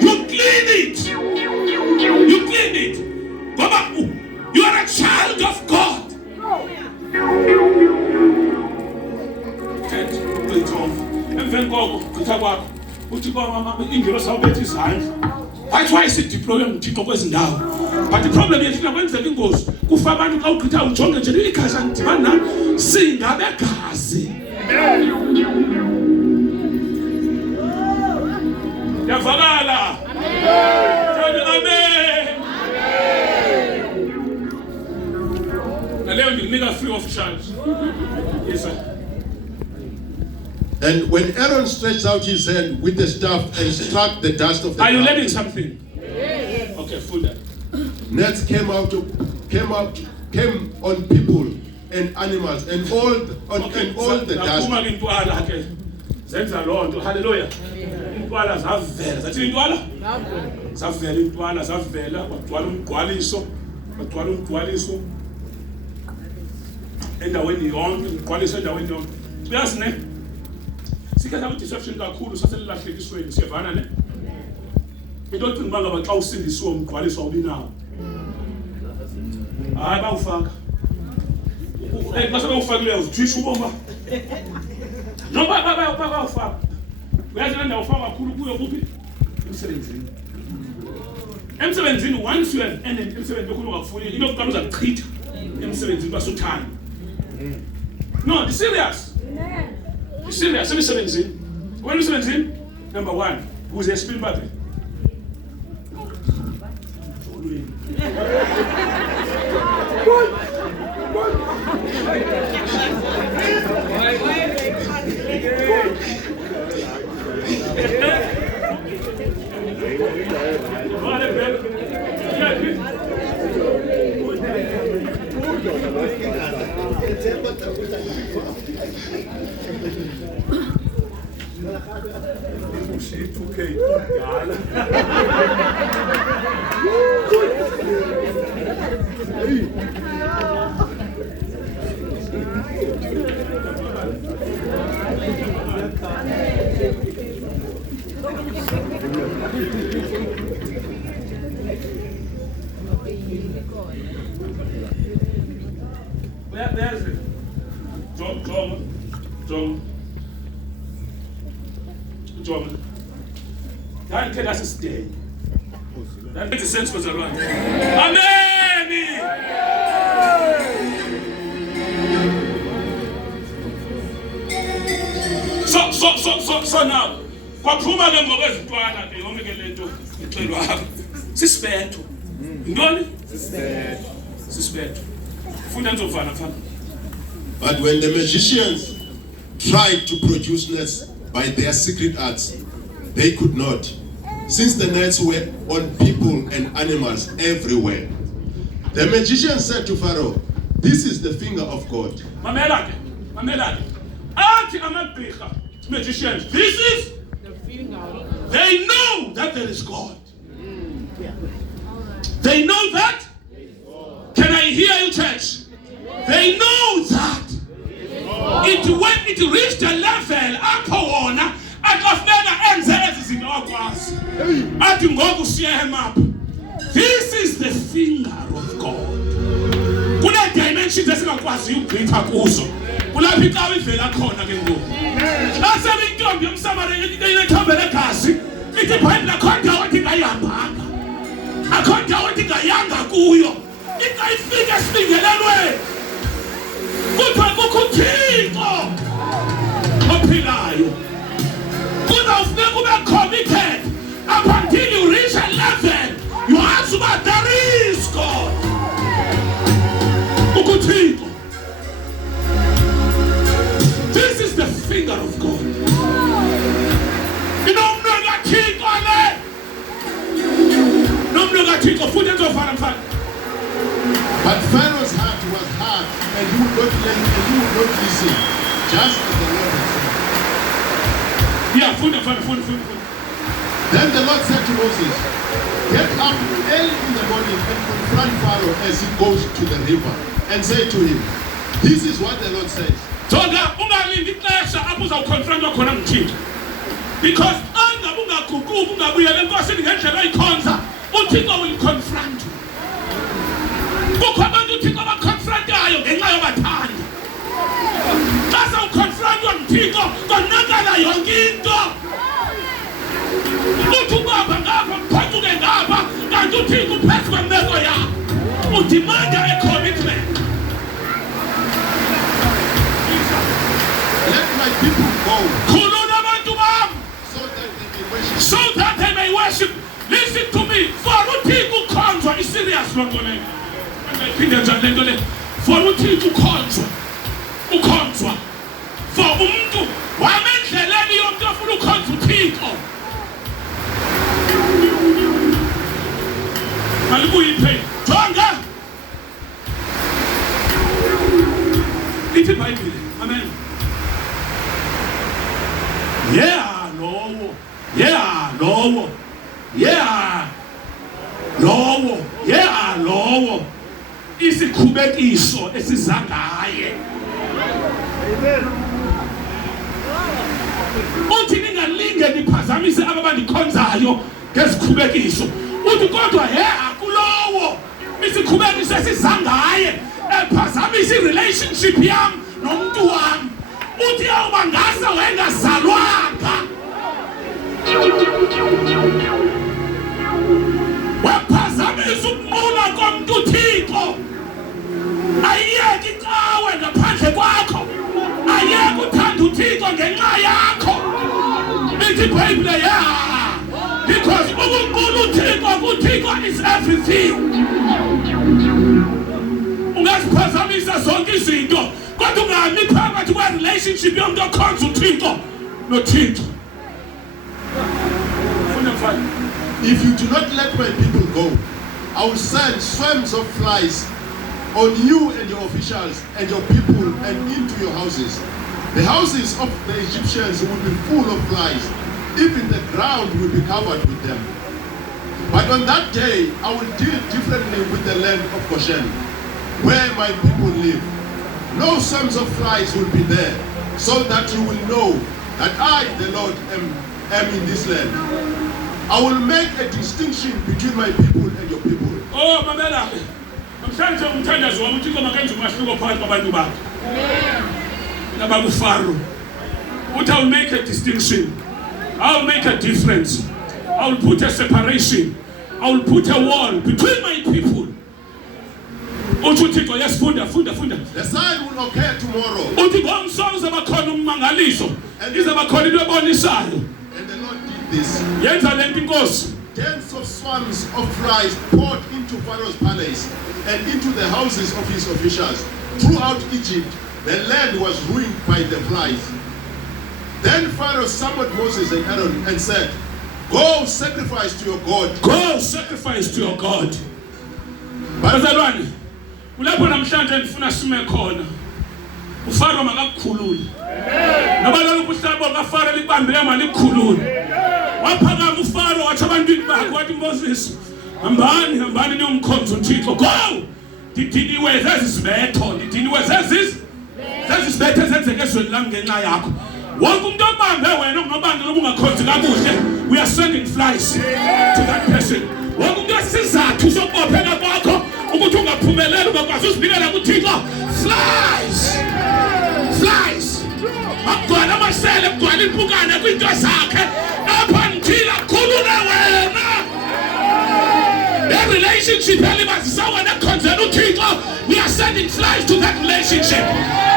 You clean it. You clean it. Baba, you are a child of God. That's why I said deploy uThixo kwezindawo. But the problem is thina kwenzeka ingozi. Kufa abantu xa ugqitha ujonge nje igazi andibani nami singabegazi. Yavakala. Amen. Naleyo ndinika free of charge. Yes sir. And when Aaron stretched out his hand with the staff and struck the dust of the Are you ground, learning something? Yes. Okay, full that. Nets came on people and animals and all the dust. Zenza loo nto. Hallelujah. Intwala zavela. Zathi intwala? Zavela intwala, zavela kwagcwala umgqwaliso. Endaweni yonke, umgqwaliso endaweni yonke. Uyazi ne? Sike sabe deception kakhulu saselelahlekisweni siyavana ne? Into ocinga ngaba xa usindisiwe umgqwaliso awubinawo. Hayi bawufaka. Xa sebewufakileyo uzithisha ubomba. Noma bawufaka. Uyazi le ndawo ufaka kakhulu kuyo kuphi? Emsebenzini once you have ended emsebenzini bekho ungakufuni into yokuqala uzakuchitha emsebenzini basuthanda. No, be serious. Be serious. Emsebenzini. When emsebenzini? Number 1, who's the spin button? There's it. John. Can't tell us to stay. That makes sense for the Lord. Amen. So now, kwaphuma ke ngokwezintwana ke yonke ke lento ixelwa apha. Sisibetho. Intoni? Sisibetho. Funda nizofana mfana. But when the magicians tried to produce nets by their secret arts, they could not, since the nets were on people and animals everywhere. The magician said to Pharaoh, "This is the finger of God." Mamela. Athi amagqirha, magicians, this is the finger. They know that there is God. They know that. Can I hear you, church? They know that. When it reached a level apho wona akafuneka enze ezi zinto akwazi. Athi ngoku siyema. This is the finger of God. Kule dimensions esingakwazi ukugqitha kuzo. Kulapho ikawe ivela khona ke ngoku. Asebe intombi yomSamariya inethambo legazi. Ithi iBhayibhile akho ndawo ingayihambanga. Akho ndawo ingayanga kuyo. Ingayifika esifingelelweni. Kuthiwa kukho uThixo ophilayo. Kuzawufuneka ube committed up until you reach a level. You ask about there is God. Kukho uThixo. This is the finger of God. Inomnweka Thixo le. Nomnweka Thixo futhi ezofana mfana. But Pharaoh's heart was hard, and he would not listen, just as the Lord had said. Yeah, fun. Then the Lord said to Moses, "Get up early in the morning and confront Pharaoh as he goes to the river, and say to him, 'This is what the Lord says.'" Jonga ungalindi ixesha apho uzawukonfrontwa khona nguThixo. Because ungaguquki ungabuyela enkosini ngendlela oyikhonza, uThixo will confront you. Kukho abantu uThixo abakonfrontayo ngenxa yobathanda. Xa sewukonfrontwa nguThixo konakala yonke into. Uthi ubaba ngapha uphathuke ngapha kanti uThixo uphethe kwemeko yakho. Udimanda a commitment. Let my people go Khulula abantu bam so that they may worship. so that they may worship. Listen to me. For uThixo ukhonzwa is serious loo nto leyo. Angayiphinde njani le nto le. For uThixo ukhonzwa. For umuntu wame endleleni yomntu ofuna ukhonza uThixo. Malibuye ipheli. Jonga. Ithi iBhayibhile. Amen. Yeah, lowo. Yeah, lowo. Yeah. Lowo. Yeah, lowo. Isikhubekiso esizangaye. Uthi ningalinge niphazamise ababanikhonzayo ngesikhubekiso. Uthi kodwa akulowo isikhubekiso esizangaye ephazamisa i-relationship yam nomuntu wami. Uthi awuba ngase wengazalwanga waphazamisa ukunqula komuntu uThixo. Ayiyeke icawe ngaphandle kwakho, ayeke uthanda uThixo ngenxa yakho. Ithi iBhayibhile because ukunqula uThixo kuThixo is everything. Ungaziphazamisa zonke izinto kodwa ungami phakathi kwe-relationship yomuntu okhonza uThixo noThixo. if you do not let my people go, I will send swarms of flies on you and your officials and your people and into your houses. The houses of the Egyptians will be full of flies. Even the ground will be covered with them. But on that day, I will deal differently with the land of Goshen, where my people live. No swarms of flies will be there, so that you will know that I, the Lord, am in this land. I will make a distinction between my people and your people. Oh, mamela. Namhlanje umthandazo wami uThixo makenze umahluko phakathi kwabantu bakhe. NabakuFaro. Uthi I will make a distinction. I will make a difference. I will put a separation. I will put a wall between my people. Uthi uThixo yasifunda. The sign will occur tomorrow. Uthi ngomso uzaba khona ummangaliso. Izaba khona into ebonisayo. And the Lord did this. Yenza lento inkosi. Tens of swarms of flies poured into Pharaoh's palace and into the houses of his officials. Throughout Egypt, the land was ruined by the flies. Then Pharaoh summoned Moses and Aaron and said, "Go sacrifice to your God." Go sacrifice to your God. Bazalwane, ulapho namhlanje ndifuna sime khona. uFaro makakukhulule. Nabalala ubuhlabo kaFaro libambile malikhulule. Waphakama uFaro wathi abantwini bakhe wathi Moses, hambani niyomkhonza uThixo. Go! Didiniwe zezizibetho, zezizibetho ezenzeke ezweni lami ngenxa yakho. Wonke umuntu obambe wena ongabangela ubungakhonzi kakuhle, we are sending flies to that person. Wonke umuntu esizathu sokubophela kwakho ukuthi ungaphumeleli ungakwazi uzibikela kuThixo. Flies. Akugcwala amasele, akugcwala impukane kwinto zakhe. Apha ngithila khulula wena. That relationship elibazisa wena ekhonzela uThixo, we are sending flies to that relationship.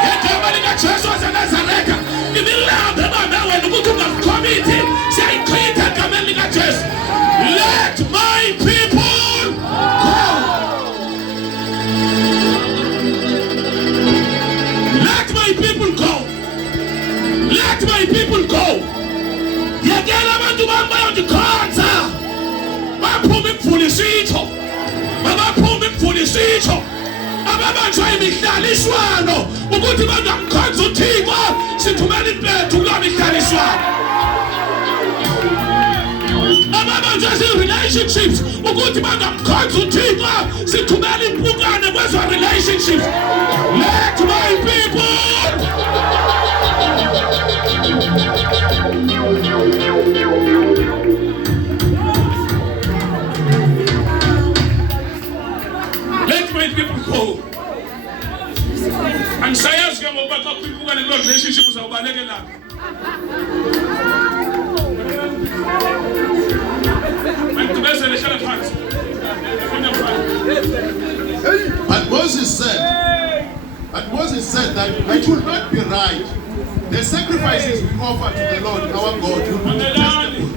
Ngegama likaJesu waseNazaretha, imilambo ebambe wena ukuthi ungakhomithi, siyayichitha egameni likaJesu. Let my people go. Let my people go. Let my people go. Yekela abantu bami bayondikhonza. Baphuma imvula isitsho. Babaphuma imvula isitsho. Ababanjwa imihlaliswano ukuthi bangamkhonza uThixo, sithumela impethu kuloo mihlaliswano. Ababanjwa zi-relationships ukuthi bangamkhonza uThixo, sithumela impukane kwezo relationships. Let my people said that it will not be right. The sacrifices we offer to the Lord our God will be detestable.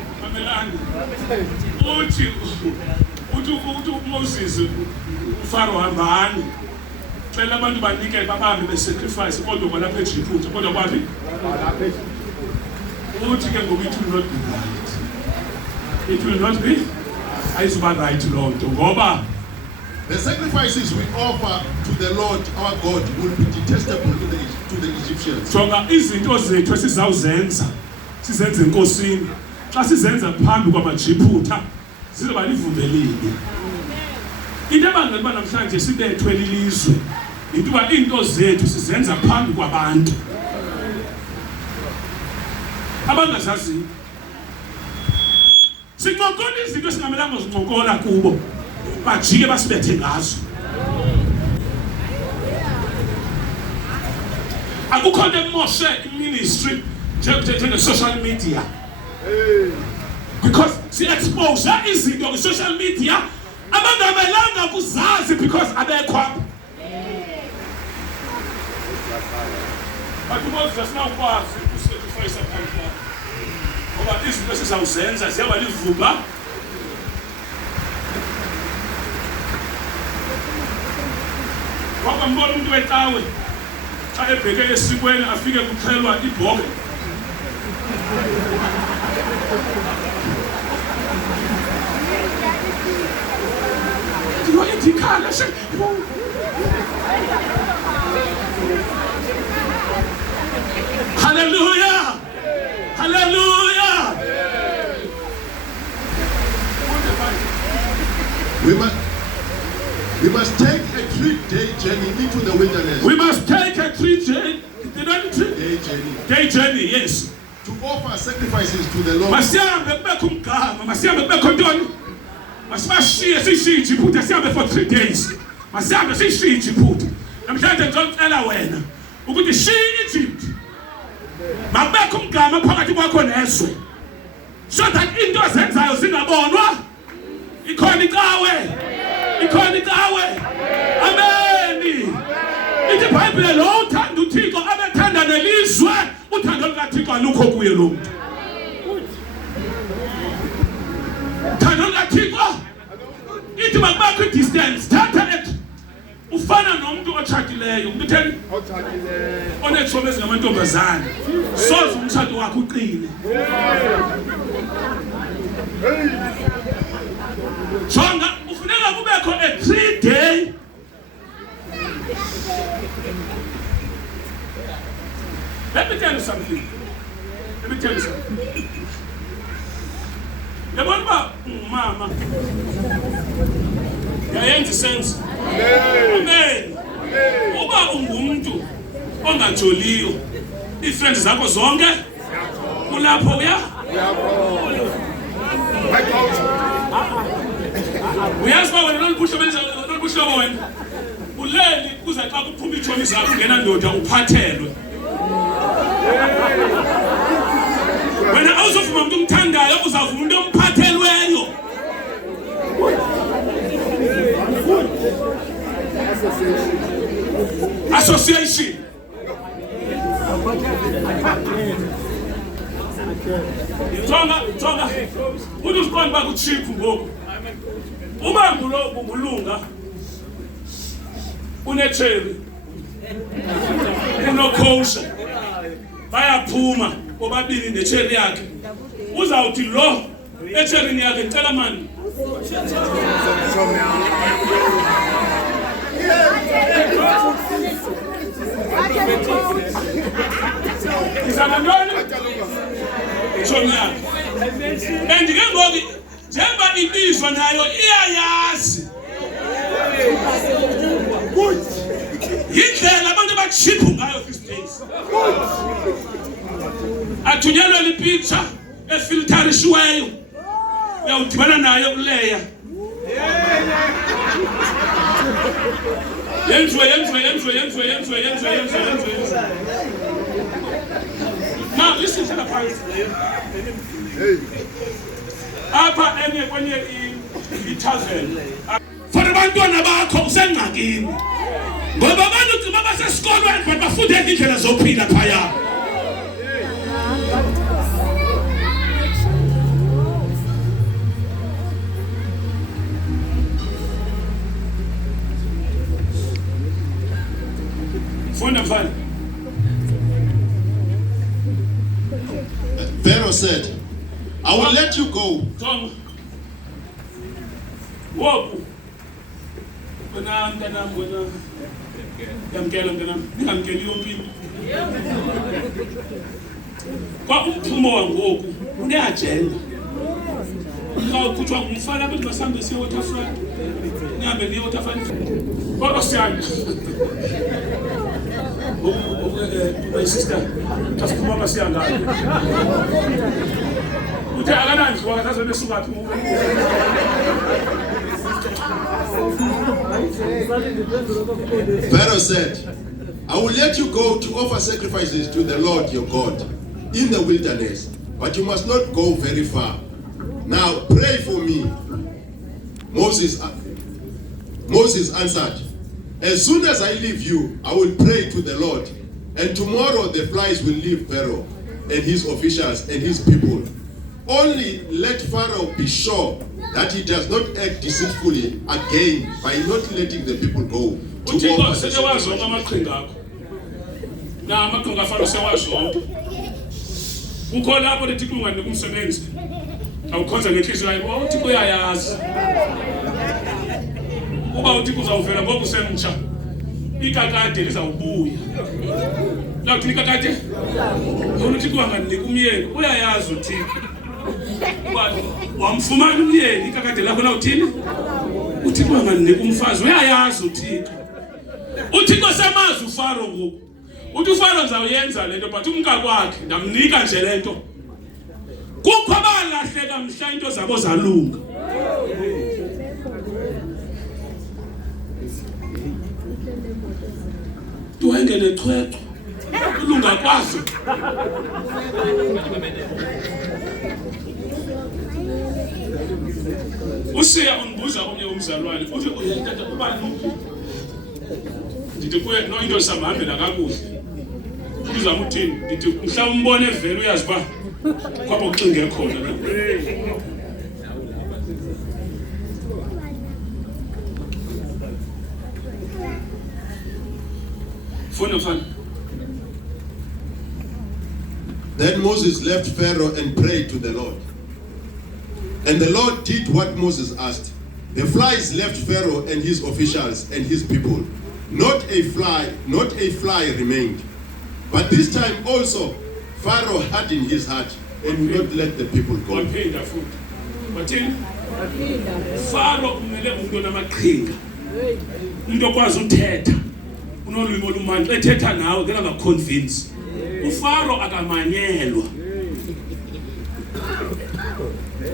Uthi Moses uFaro hambani cela abantu banike babambe besacrifice kodwa kwalapha eJiphuta kodwa kwathi uthi ke ngoba it will not be right. It will not be ayizuba right lonto ngoba the sacrifices we offer to the Lord our God will be detestable to the Egyptians. Jonga izinto zethu esizawuzenza sizenze enkosini xa sizenza phambi kwamaJiphuta sizoba livundelile. Into abangela uba namhlanje sibethwe lilizwe into uba iinto zethu sizenza phambi kwabantu abangazaziyo. Sincokola izinto esingamelanga uzincokola kubo bajike basibethe ngazo. Akukho nto emoshe iministry njenge-social media because si-expose izinto kwi-social media abangamelanga kuzazi because abekho apha. But uMoses asinawukwazi ukusacrifice phambi kwabo ngoba izinto esizawuzenza ziyaba livumba. Wakwambona umuntu wecawe xa ebheke esikweni afike kuxhelwa ibhoke. Hallelujah! Hallelujah! We must take a 3-day journey into the wilderness. We must take a 3-day journey, yes. To offer sacrifices to the Lord. Masiambe kubekho umgama, masiambe kubekho ntoni? Masibashiye sishiye iJiphuta sihambe for 3 days. Masiambe sishiye iJiphuta. Namhlanje ngizocela wena ukuthi shiye iEgypt. Makubekho umgama phakathi kwakho nezwe. So that into ezenzayo zingabonwa. Ikhona icawe. Ikhona icawe. Amen. Ithi iBhayibhile lo uthanda uThixo abethanda nelizwe uthando lukaThixo alukho kuye lo muntu. Uthando lukaThixo ithi makubakho i-distance thatha ethi ufana nomuntu otshadileyo umuntu utheni onethobe ezingamantombazane soze umtshado wakhe uqine. Jonga ufuneka kubekho a 3-day Let me tell you something. Yabona uba ungumama yayenza isenzo. Amen. Uba ungumuntu ongajoliyo iifriends zakho zonke kulapho uyazi uba wena noliphuhla wena uleli kuza xa kuphuma iitshomi zakho ungena ndoda uphathelwe. Wena awuzovuma umuntu umthandayo uzavuma umuntu omphathelweyo. Association. Jonga uthi usiqonda uba kuchiphu ngoku uba ngulunga unetsheri unokhosha bayaphuma bobabili netsheri yakhe uzawuthi lo etsherini yakhe ngicela mani izama ntoni itshomi yakhe and ke ngoku njengoba ibizwa nayo iyayazi yindlela abantu abachiphu ngayo these days. Athunyelwe lipicture efiltarishiweyo uyawudibana nayo kuleya yenziwe. Now listen to the point. Apha enye kwenye itavern for abantwana bakho usengxakini ngoba abantu basesikolweni but bafunde indlela zophila phaya. Funda mfana. Pharaoh said, I will let you go. Tom. Whoa. Bona yamkela mntanami, ningamkeli yompini. Kwa umphumo wangoku uneagenda. Khawukhutshwa ngumfana abantu basambe siye Waterfront. Nihambe niye Waterfront. Kodwa siyanda. My sister, tasiphuma masiyanda. Uthe akananzi wakathazo besukathi ngoku. Pharaoh said, I will let you go to offer sacrifices to the Lord your God in the wilderness, but you must not go very far. Now pray for me. Moses answered, as soon as I leave you, I will pray to the Lord, and tomorrow the flies will leave Pharaoh and his officials and his people. Only let Pharaoh be sure that he does not act deceitfully again by not letting the people go. Uthixo sekewazonke amaqhinga akho. Na amaqhinga aFaro sewazonke. Kukho lapho lethi kunganika umsebenzi. Awukhonza ngenhliziyo yakho, uThixo uyayazi. Uba uThixo uzawuvela ngoku usemtsha. Ikakade lizawubuya. La uthini ikakade? Yona uThixo anganika umyeni, uyayazi uThixo. Wamfumana umyeni ikakade lakho la uthini? Uthixo anganika umfazi, uyayazi uThixo. Uthixo semazi uFaro ngoku. Uthi uFaro ngizawuyenza lento but umkakwakhe ndamnika nje lento. Kukho abalahleka mhla into zabo zalunga. Tuwengele chwechwe. Ulunga kwazo. Usiya ungibuza omnye umzalwane uthi uyatata ubani uphi? Ndithi kuye no into samahambela kakuhle. Uzama uthini? Ndithi mhla umbone vele uyazi ba kwapho kucinge khona la. Then Moses left Pharaoh and prayed to the Lord. And the Lord did what Moses asked. The flies left Pharaoh and his officials and his people. Not a fly remained. But this time also Pharaoh hardened his heart and would not let the people go. Pharaoh umele umuntu namaqhinga. Umuntu okwazi uthetha. Unolwimi olumandla ethetha nawe ngeke angaconvince. uFaro akamanyelwa.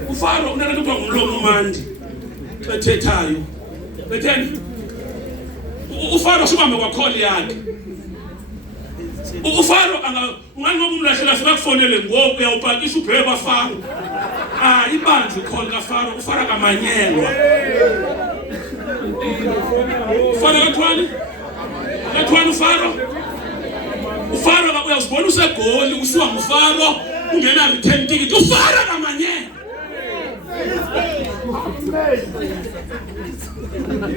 uFaro unalento kwa umlomo umandi ethethayo. Betheni uFaro sibambe kwakholi yakhe. uFaro ungani umlahlela sikakufonele ngoku uyawupakisha ubheke kwaFaro. Ibanzi ikholi kaFaro, uFaro akamanyelwa. uFaro kathwani uFaro. uFaro uyazibona usegoli usuka nguFaro ungena return ticket. uFaro akamanyelwa.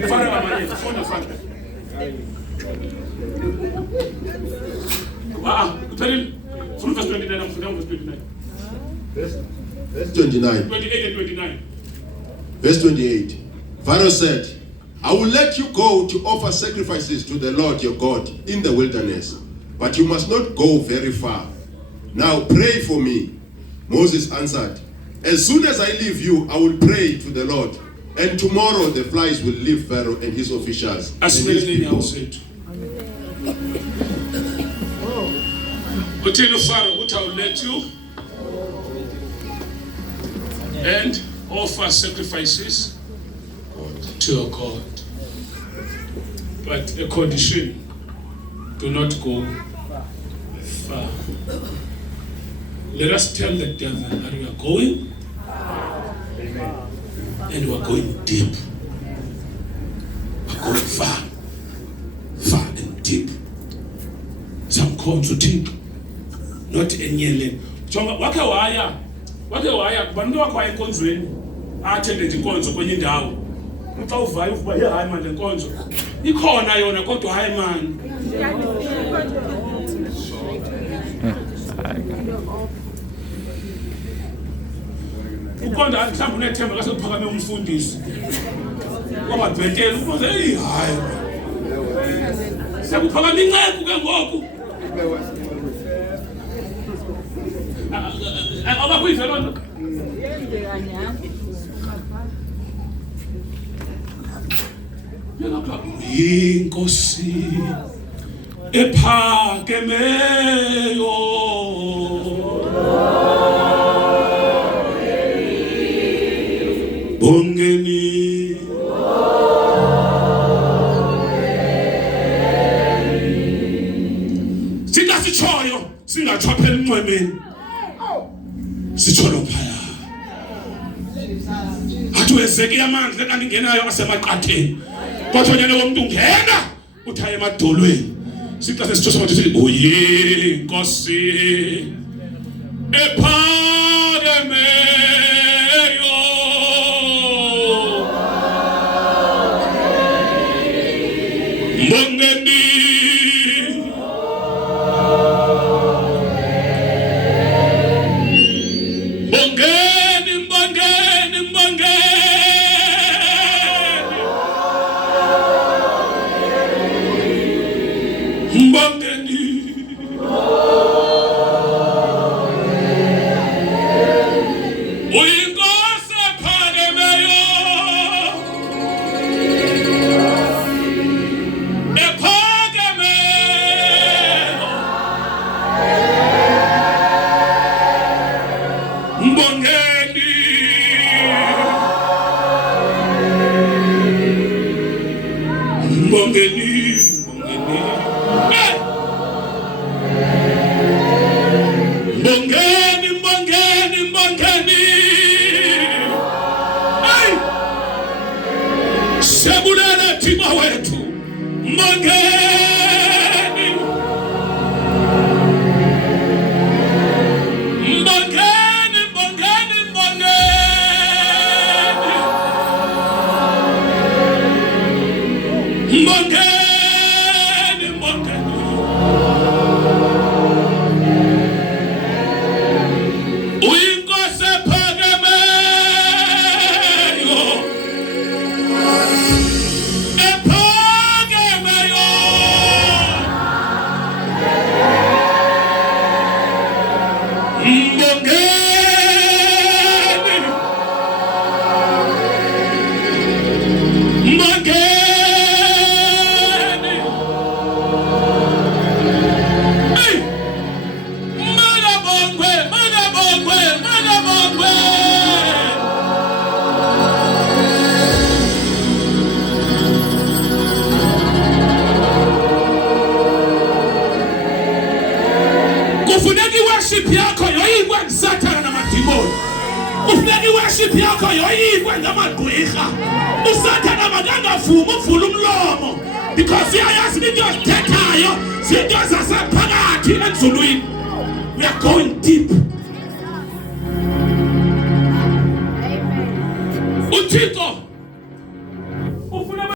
uFaro akamanyelwa. Fona Faro. From verse 29, I'm from verse 29. Verse 29. 28 and 29. Verse 28. Pharaoh said, I will let you go to offer sacrifices to the Lord your God in the wilderness, but you must not go very far. Now pray for me. Moses answered, as soon as I leave you, I will pray to the Lord, and tomorrow the flies will leave Pharaoh and his officials and his people. Uthini uFaro uthi I will let you and offer sacrifices to your God, but a condition: do not go far. Let us tell the devil that we are going and we are going deep. We are going far and deep. ukukhonza uThixo not enyeleni. Jonga wakhe waya kubantu wakhe waya enkonzweni athende nje inkonzo kwenye indawo. Xa uvayo uvuba hayi manje lenkonzo ikhona yona kodwa hayi man. Ukonda mhlawumbe unethemba kase kuphakame umfundisi. Wababhetela ukuze hayi. Sekuphakama inceku ke ngoku. Abakuyizwe lonto. Inkosi ephakemeyo bongeni singasitshoyo singachophela inqwemeni sitsholo phaya athi wezeke amanzi kanti ngenayo asemaqatheni kodwa nyene womuntu ungena uthaye emadolweni sixa sesithosa bathi uyinkosi ephakemeyo mbongeni Sebulela Thixo wethu mbongeni mbongeni mbongeni mbongeni mbongeni mbongeni uyinkosi ephakemeyo ufuneki worship yakho yoyikwe nguSathane namadimoni. Ufuneki worship yakho yoyikwe ngamagqwirha. uSathane makangavumi uvula umlomo because uyayazi into ezithethayo zinto zasephakathi enzulwini. We are going deep. Amen. uThixo